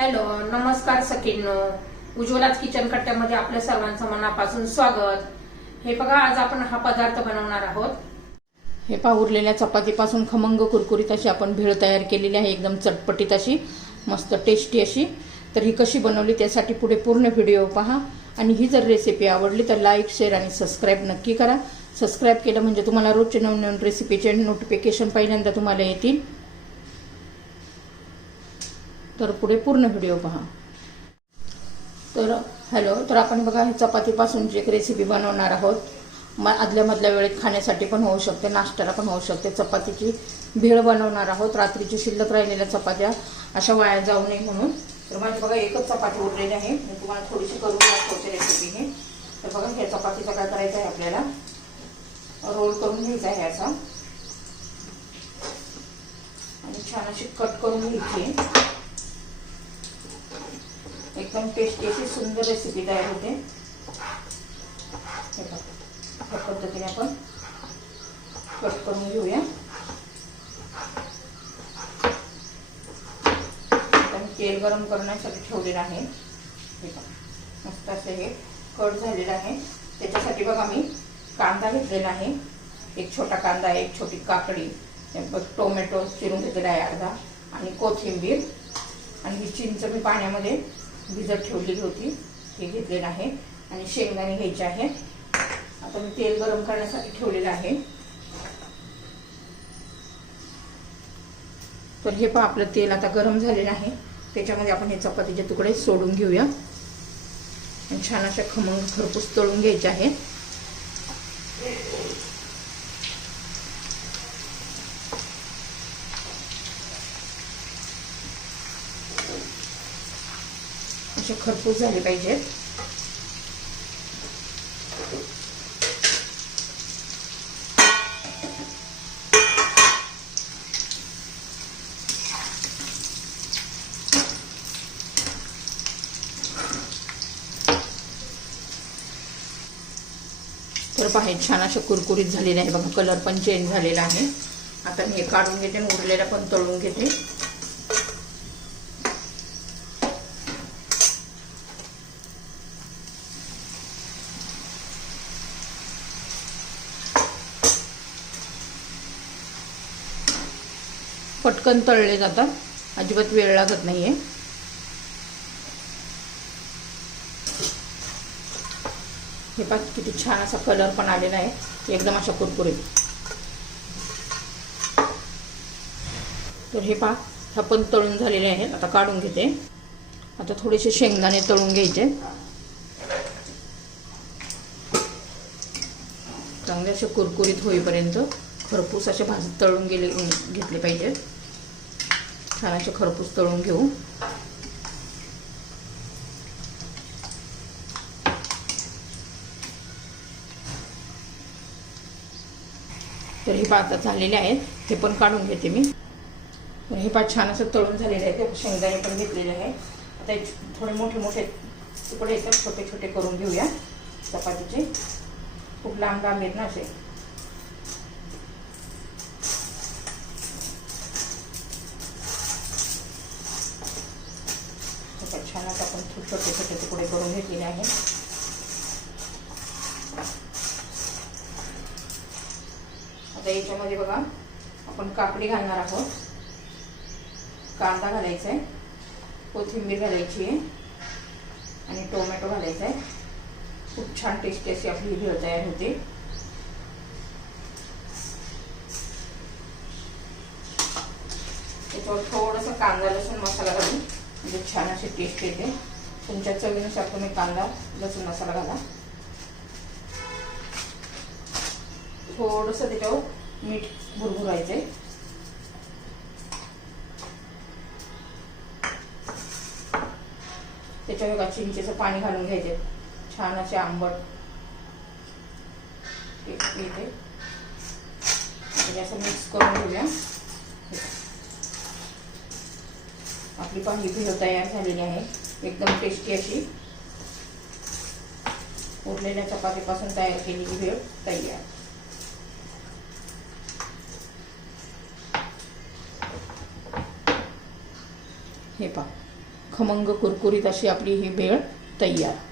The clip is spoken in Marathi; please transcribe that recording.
हॅलो, नमस्कार सखींनो. उज्ज्वलाच किचन कट्ट्यामध्ये आपल्या सर्वांचं मनापासून स्वागत. हे बघा, आज आपण हा पदार्थ बनवणार आहोत. हे पहा, उरलेल्या चपातीपासून खमंग कुरकुरीत अशी आपण भेळ तयार केलेली आहे, एकदम चटपटीत अशी, मस्त टेस्टी अशी. तर ही कशी बनवली त्यासाठी पुढे पूर्ण व्हिडिओ पहा. आणि ही जर रेसिपी आवडली तर लाईक, शेअर आणि सबस्क्राईब नक्की करा. सबस्क्राईब केलं म्हणजे तुम्हाला रोजचे नवीन रेसिपीचे नोटिफिकेशन पहिल्यांदा तुम्हाला येतील. तर पुढे पूर्ण व्हिडिओ पहा. तर आपण बघा, हे चपातीपासून जी एक रेसिपी बनवणार आहोत. आदल्या मधल्या वेळेत खाण्यासाठी पण होऊ शकते, नाश्त्याला पण होऊ शकते. चपातीची भेळ बनवणार आहोत. रात्रीची शिल्लक राहिलेल्या चपात्या अशा वाया जाऊ नये म्हणून. तर माझी बघा एकच चपाती उरलेली आहे. मी तुम्हाला थोडीशी करून दाखवते रेसिपी ही. तर बघा, ह्या चपातीचा काय करायचं आहे, आपल्याला रोल करून घ्यायचा आहे असा, आणि छान अशी कट करून घ्यायची. एकदम टेस्टी अशी सुंदर रेसिपी तयार होते. या पद्धतीने आपण कट करून घेऊया. तेल गरम करण्यासाठी ठेवलेलं आहे. मस्त असे हे कट झालेलं आहे. त्याच्यासाठी बघा, मी कांदा घेतलेला आहे. एक छोटा कांदा, एक छोटी काकडी, टोमॅटो चिरून घेतलेला आहे अर्धा, आणि कोथिंबीर, आणि ही चिंच मी पाण्यामध्ये भिजत ठेवलेली होती, हे घेतलेलं आहे. आणि शेंगदाणे घ्यायचे आहे. आता मी तेल गरम करण्यासाठी ठेवलेलं आहे. तर हे पहा, आपलं तेल आता गरम झालेलं आहे. त्याच्यामध्ये आपण हे चपातीचे तुकडे सोडून घेऊया. आणि छान अशा खमंग खरपूस तळून घ्यायचे आहे. असे खरपूस झाले पाहिजेत. तर पहा, छान असे कुरकुरीत झालेले आहे. बघा, कलर पण चेंज झालेला आहे. आता मी हे काढून घेते आणि उरलेला पण तळून घेते. पटकन तळले जातात, अजिबात वेळ लागत नाहीये. हे पहा, किती छान असा कलर पण आलेला आहे, एकदम अशा कुरकुरीत. तर हे पहा, हा पण तळून झालेले आहेत. आता काढून घेते. आता थोडेसे शेंगदाणे तळून घ्यायचे. चांगले असे कुरकुरीत होईपर्यंत खरपूस असे तळून घेतले पाहिजे. छान असे खरपूस तळून घेऊ. तर हे पहा, आता झालेले आहेत. हे पण काढून घेते मी. तर हे पहा, छान असं तळून झालेले आहेत. शेंगदाणे पण घेतलेले आहे. आता थोडे मोठे मोठे तुकडे येतात, छोटे छोटे करून घेऊया चपातीचे. खूप लांब लांब आहेत ना असे. छान असं आपण छोटे छोटे तुकडे करून घेतलेले आहे. आता याच्यामध्ये बघा, आपण काकडी घालणार आहोत, कांदा घालायचा आहे, कोथिंबीर घालायची आहे, आणि टोमॅटो घालायचा आहे. खूप छान टेस्टी अशी आपली भेळ तयार होते. त्याच्यावर थोडासा कांदा लसूण मसाला घालून म्हणजे छान अशी टेस्ट येते. तुमच्या चवीनुसार तुम्ही कांदा लसूण मसाला घाला. थोडंसं त्याच्यावर मीठ भुरभुरायचंय. त्याच्यावर बघा, चिंचेचं पाणी घालून घ्यायचे. छान असे आंबट टेस्ट येते. असं मिक्स करून घेऊया. आपली पाणी भेळ तयार झालेली आहे, एकदम टेस्टी अशी. उरलेल्या चपातीपासून तयार केलेली भेळ तयार. हे पहा, खमंग कुरकुरीत अशी आपली ही भेळ तयार.